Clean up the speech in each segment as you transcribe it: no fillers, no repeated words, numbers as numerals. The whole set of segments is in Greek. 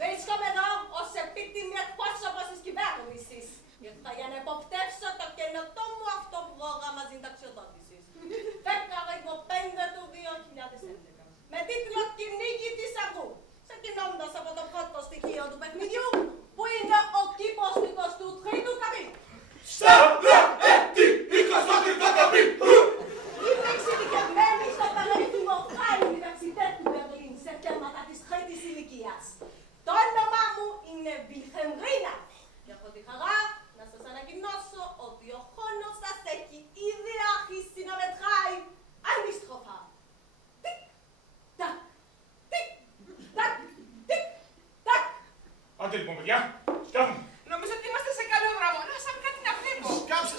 Βρίσκομαι εδώ ως επίτιμη εκπρόσωπος της κυβέρνησης για να εποπτεύσω το καινοτόμο αυτό πρόγραμμα συνταξιοδότησης. 10/5 του 2011. Με τίτλο «Κυνήγι της Αυγού». Ξεκινώντας από το πρώτο στοιχείο του παιχνιδιού, που είναι ο κήπος του 23ου καπίτου. Στα έτη 23ο καπίτου! Είμαι εξειδικευμένη στο περίφημο Freie Universität του Berlin σε θέματα της τρίτης ηλικίας. Το όνομά μου είναι Wilhelm Riener και έχω τη χαρά να σας ανακοινώσω ότι ο χρόνος σας έχει ήδη αρχίσει να μετράει αντίστροφα. Τικ, τακ, τικ, τακ, τικ, τακ. Άντε λοιπόν παιδιά, σκάβουμε. Νομίζω ότι είμαστε σε καλό δρόμο. Να σαν κάτι να βλέπω.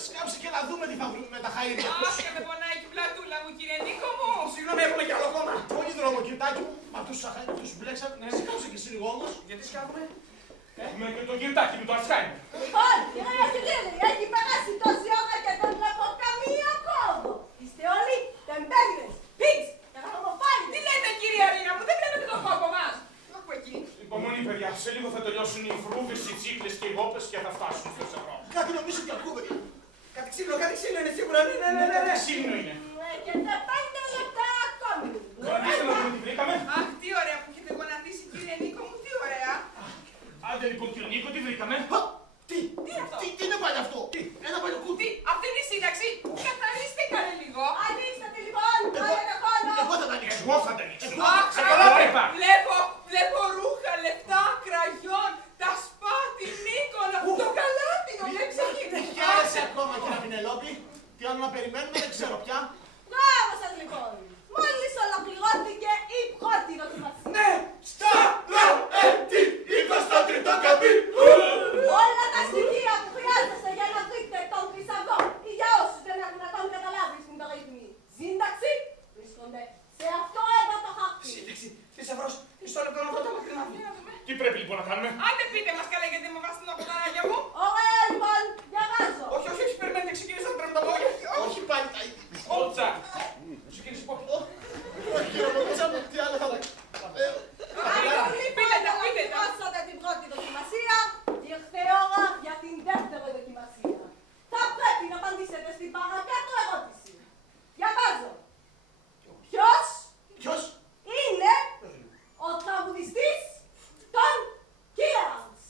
Σκάψε και να δούμε τι θα βρούμε με τα χαΐρια. Αχ, και με πονάει και η πλατούλα μου, κύριε Νίκο μου. Συγγνώμη, έχουμε κι άλλο κόμμα. Πολύ δρόμο, κυρτάκι μου. Μα αυτούς τους αχαΐρια τους μπλέξαμε. Σκάψε και εσύ λίγο όμως. Γιατί σκάβουμε? Έχουμε και το κυρτάκι με το Αλτσχάιμερ. Λοιπόν, κυρίες και κύριοι, έχει περάσει τόση ώρα και δεν βλέπω καμία πρόοδο. Είστε όλοι τεμπέληδες, pigs και γραμμοφάλιδες. Τι λέτε, κύριε Ρίνα μου, δεν βλέπετε τον κόπο μας. Άκου εκεί. Υπομονή παιδιά, σε λίγο θα τελειώσουν οι φρούδες, οι τσίκλες και οι γόπες και θα φτάσουν στο ευρώ. Κάτι νομίζω και ακούμε. Κάτι ξύλο είναι σίγουρα. Ναι. Ξύλινο είναι. Έχετε 5 λεπτά ακόμη. Γονατίστε να δούμε τι βρήκαμε. Αχ, τι ωραία που έχετε γονατίσει, κύριε Νίκο μου, τι ωραία. Άντε λοιπόν κύριο Νίκο, τι βρήκαμε. Τι αυτό? Τι είναι πάλι αυτό? Ένα παλιοκούτι. Τι, αυτή είναι η σύνταξη. Καθαρίστε καλέ λίγο. Ανοίξτε τη λοιπόν, βάλετε χρόνο. Εγώ θα τα ανοίξω. Εγώ θα τα ανοίξω. Αχ, Σε καλά είπα. βλέπω ρούχα, λεφτά, κραγιόν, τα σπάτι, Μύκονο, το καλάτινο, δεν ξεκινάει. Χαίρεσαι ακόμα κύριε Πινελόπη. Τι άλλο να περιμένουμε δεν ξέρω πια. Μπράβο σας λοιπόν. Μόλις ολοκληρώθηκε η πρώτη δοκιμασία. Ναι, στα έτη 23ο καπίτου. Όλα τα στοιχεία που χρειάζεστε για να βρείτε τον χρυσαυγό ή για όσους δεν έχουν ακόμη καταλάβει στην περίφημη σύνταξη βρίσκονται σε αυτό εδώ το χαρτί. Σύνταξη, θησαυρός, μισό λεπτό να δω τα μακρινά. Τι πρέπει λοιπόν να κάνουμε. Άντε πείτε μας καλά γιατί με βάζετε τα ποταράκια μου. Ωραία λοιπόν, διαβάζω. Όχι, περιμένετε, ξεκινήσατε να τρέμουν τα πόδια. Όχι πάλι τα ίδια. Ότσα. Ξεκίνησε πότε. Όχι κύριε Παπίτσα μου, τι άλλο θα τα... Πείτε τα. Τελειώσατε την πρώτη δοκιμασία, ήρθε η ώρα για την δεύτερη δοκιμασία. Θα πρέπει να απαντήσετε στην παρακάτω ερώτηση. Διαβάζω. Ποιος είναι ο τραγουδιστής των Killers?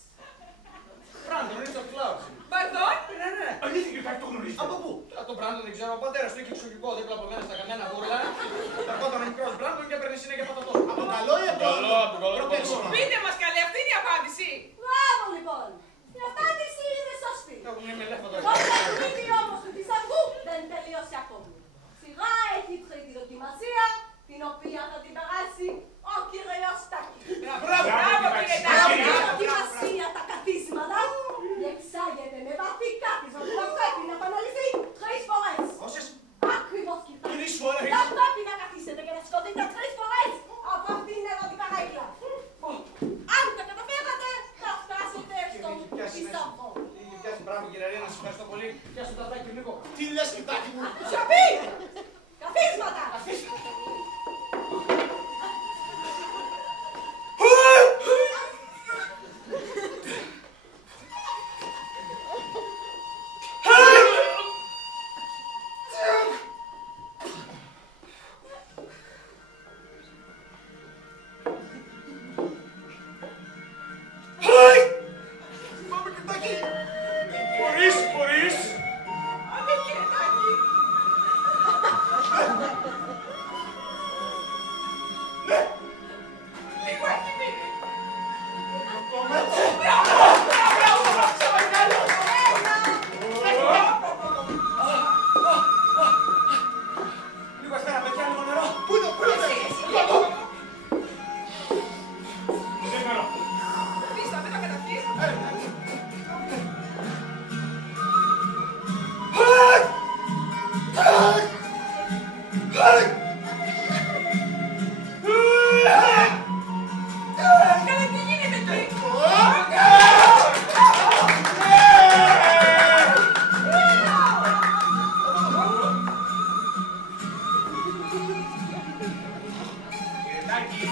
Κυριετάκη.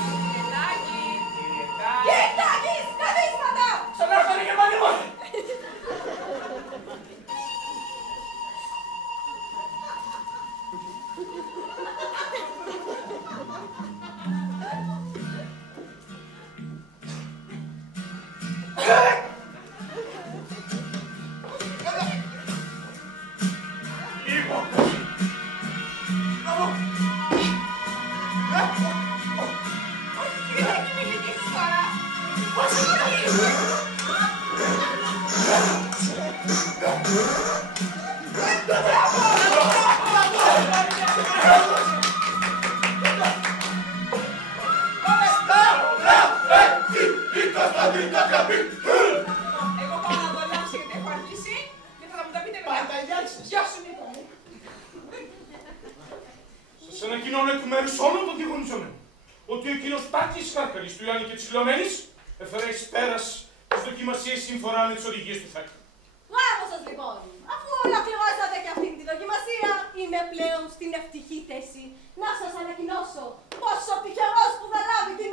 Κυριετάκης, καθίσματα! Στον έρθω είναι γερμανή μου. Λίγο. Όχι, Κυριετάκη, μην λυγίσεις τώρα. Εγώ πάω να το αλλάξω γιατί έχω αρχίσει και θα μου τα πείτε μετά. Πανταγιάτσες. Γεια σου, Νίκο μου. Σας ανακοινώνω εκ μέρους όλων των διαγωνιζομένων ότι ο κύριος Τάκης Κάρκαλης του Ιωάννη και της Χιλωμένης έφερε εις πέρας τις δοκιμασίες σύμφωνα με τις οδηγίες του ΦΕΚ. Μπράβο σας λοιπόν! Αφού ολοκληρώσατε και αυτήν τη δοκιμασία, είμαι πλέον στην ευτυχή θέση να σας ανακοινώσω πόσο τυχερός που θα λάβει την